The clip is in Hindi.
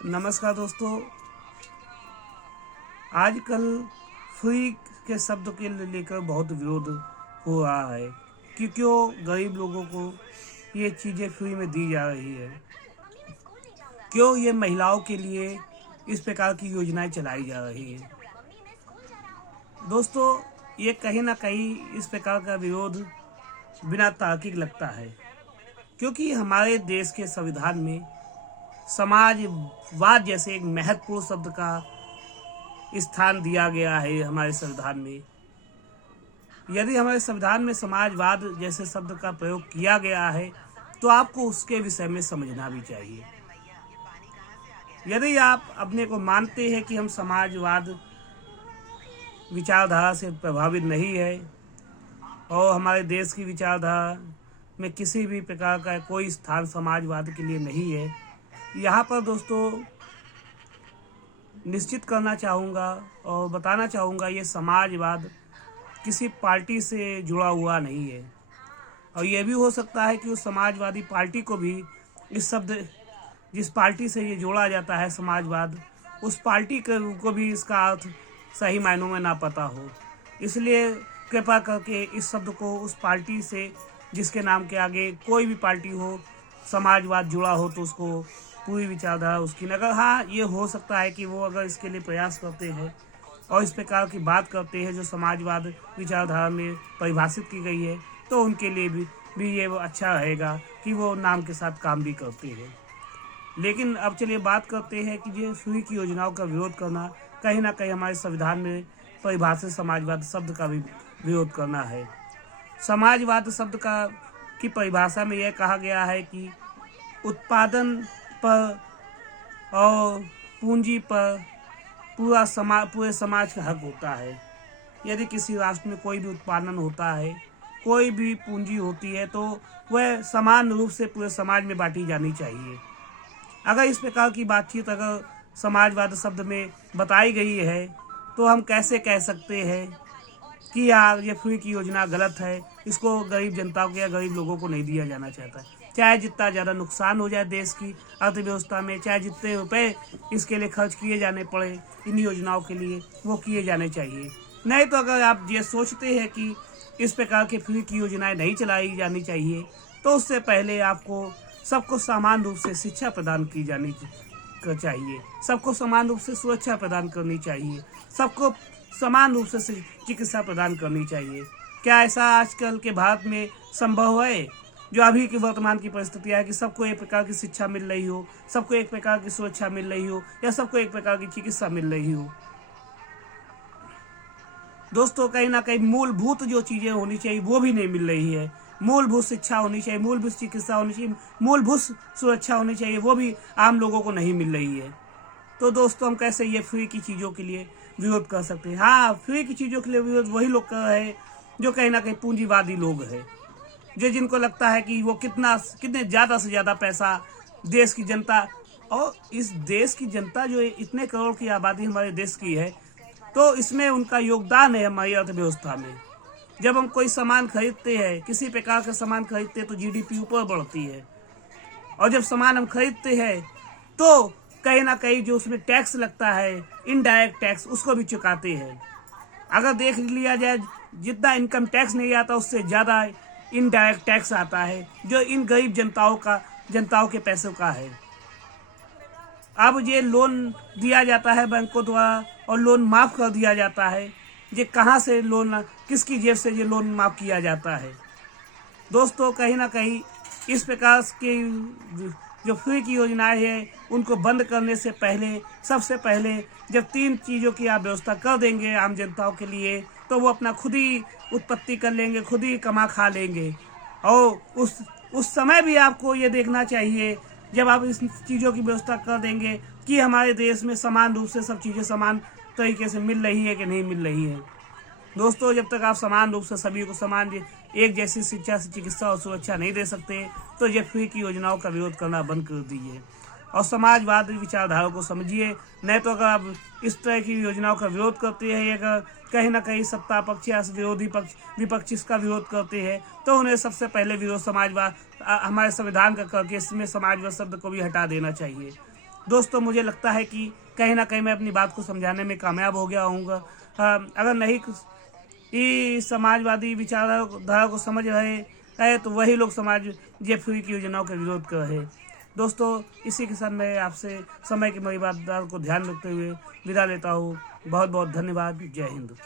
नमस्कार दोस्तों। आजकल फ्री के शब्द के लेकर बहुत विरोध हो रहा है कि क्यों गरीब लोगों को ये चीज़ें फ्री में दी जा रही है, क्यों ये महिलाओं के लिए इस प्रकार की योजनाएं चलाई जा रही हैं। दोस्तों, ये कहीं ना कहीं इस प्रकार का विरोध बिना तार्किक लगता है, क्योंकि हमारे देश के संविधान में समाजवाद जैसे एक महत्वपूर्ण शब्द का स्थान दिया गया है। हमारे संविधान में यदि हमारे संविधान में समाजवाद जैसे शब्द का प्रयोग किया गया है तो आपको उसके विषय में समझना भी चाहिए। यदि आप अपने को मानते हैं कि हम समाजवाद विचारधारा से प्रभावित नहीं है और हमारे देश की विचारधारा में किसी भी प्रकार का कोई स्थान समाजवाद के लिए नहीं है, यहाँ पर दोस्तों निश्चित करना चाहूँगा और बताना चाहूँगा, ये समाजवाद किसी पार्टी से जुड़ा हुआ नहीं है। और ये भी हो सकता है कि उस समाजवादी पार्टी को भी इस शब्द जिस पार्टी से ये जोड़ा जाता है समाजवाद, उस पार्टी को भी इसका अर्थ सही मायनों में ना पता हो। इसलिए कृपा करके इस शब्द को उस पार्टी से जिसके नाम के आगे कोई भी पार्टी हो, समाजवाद जुड़ा हो, तो उसको पूरी विचारधारा उसकी अगर हाँ ये हो सकता है कि वो अगर इसके लिए प्रयास करते हैं और इस प्रकार की बात करते हैं जो समाजवाद विचारधारा में परिभाषित की गई है, तो उनके लिए भी ये अच्छा रहेगा कि वो नाम के साथ काम भी करते हैं। लेकिन अब चलिए बात करते हैं कि ये फ्री की योजनाओं का विरोध करना कहीं ना कहीं हमारे संविधान में परिभाषित समाजवाद शब्द का भी विरोध करना है। समाजवाद शब्द की परिभाषा में यह कहा गया है कि उत्पादन पर और पूंजी पर पूरे समाज का हक होता है। यदि किसी राष्ट्र में कोई भी उत्पादन होता है, कोई भी पूंजी होती है, तो वह समान रूप से पूरे समाज में बांटी जानी चाहिए। अगर इस प्रकार की बातचीत अगर समाजवाद शब्द में बताई गई है तो हम कैसे कह सकते हैं कि यार ये फ्री की योजना गलत है, इसको गरीब जनता को या गरीब लोगों को नहीं दिया जाना चाहता है। चाहे जितना ज़्यादा नुकसान हो जाए देश की अर्थव्यवस्था में, चाहे जितने रुपए इसके लिए खर्च किए जाने पड़े इन योजनाओं के लिए, वो किए जाने चाहिए। नहीं तो अगर आप ये सोचते हैं कि इस प्रकार की फ्री की योजनाएं नहीं चलाई जानी चाहिए, तो उससे पहले आपको सबको समान रूप से शिक्षा प्रदान की जानी चाहिए, सबको समान रूप से सुरक्षा प्रदान करनी चाहिए, सबको समान रूप से चिकित्सा प्रदान करनी चाहिए। क्या ऐसा आजकल के भारत में संभव है, जो अभी की वर्तमान की परिस्थिति है, कि सबको एक प्रकार की शिक्षा मिल रही हो, सबको एक प्रकार की सुरक्षा मिल रही हो, या सबको एक प्रकार की चिकित्सा मिल रही हो? दोस्तों, कहीं ना कहीं मूलभूत जो चीजें होनी चाहिए वो भी नहीं मिल रही है। मूलभूत शिक्षा होनी चाहिए, मूलभूत चिकित्सा होनी चाहिए, मूलभूत सुरक्षा होनी चाहिए, वो भी आम लोगों को नहीं मिल रही है। तो दोस्तों, हम कैसे ये फ्री की चीज़ों के लिए विरोध कर सकते हैं? हाँ, फ्री की चीज़ों के लिए विरोध वही लोग कर रहे हैं जो कहीं ना कहीं पूंजीवादी लोग हैं, जो जिनको लगता है कि वो कितने ज़्यादा से ज़्यादा पैसा देश की जनता, और इस देश की जनता जो इतने करोड़ की आबादी हमारे देश की है, तो इसमें उनका योगदान है हमारी अर्थव्यवस्था में। जब हम कोई सामान खरीदते हैं, किसी प्रकार का सामान खरीदते हैं, तो जीडीपी ऊपर बढ़ती है। और जब सामान हम खरीदते हैं तो कहीं ना कहीं जो उसमें टैक्स लगता है, इनडायरेक्ट टैक्स, उसको भी चुकाते हैं। अगर देख लिया जाए, जितना इनकम टैक्स नहीं आता उससे ज़्यादा इनडायरेक्ट टैक्स आता है, जो इन गरीब जनताओं के पैसों का है। अब ये लोन दिया जाता है बैंकों द्वारा और लोन माफ़ कर दिया जाता है। ये कहाँ से लोन, किसकी जेब से ये लोन माफ़ किया जाता है? दोस्तों, कहीं ना कहीं इस प्रकार की जो फ्री की योजनाएं हैं, उनको बंद करने से पहले सबसे पहले जब 3 चीज़ों की आप व्यवस्था कर देंगे आम जनताओं के लिए, तो वो अपना खुद ही उत्पत्ति कर लेंगे, खुद ही कमा खा लेंगे। और उस समय भी आपको ये देखना चाहिए, जब आप इस चीज़ों की व्यवस्था कर देंगे, कि हमारे देश में समान रूप से सब चीज़ें समान तरीके से मिल रही है कि नहीं मिल रही है। दोस्तों, जब तक आप समान रूप से सभी को समान एक जैसी शिक्षा, चिकित्सा और सुरक्षा नहीं दे सकते, तो ये फ्री की योजनाओं का विरोध करना बंद कर दीजिए और समाजवाद विचारधारा को समझिए। नहीं तो अगर आप इस तरह की योजनाओं का विरोध करते हैं, अगर कहीं ना कहीं सत्ता पक्ष या विरोधी पक्ष विपक्ष इसका विरोध करते हैं, तो उन्हें सबसे पहले विरोध समाजवाद हमारे संविधान का करके इसमें समाजवाद शब्द को भी हटा देना चाहिए। दोस्तों मुझे लगता है कि कहीं ना कहीं मैं अपनी बात को समझाने में कामयाब हो गया हूँगा। अगर नहीं ये समाजवादी विचारधारा को समझ रहे हैं तो वही लोग समाज जेफरी की योजनाओं का विरोध कर रहे हैं। दोस्तों इसी के साथ मैं आपसे समय की मेरी बात को ध्यान रखते हुए विदा लेता हूँ। बहुत बहुत धन्यवाद। जय हिंद।